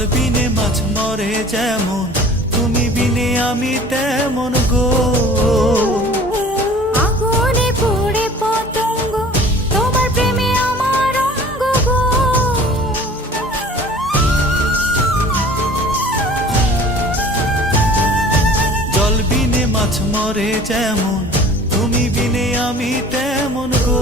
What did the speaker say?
জল বিনে মাছ মরে যেমন, তুমি বিনে আমি তেমন গো। আগুনে পুড়ে পতঙ্গ, তোমার প্রেমে আমার অঙ্গ গো। জল বিনে মাছ মরে যেমন, তুমি বিনে আমি তেমন গো।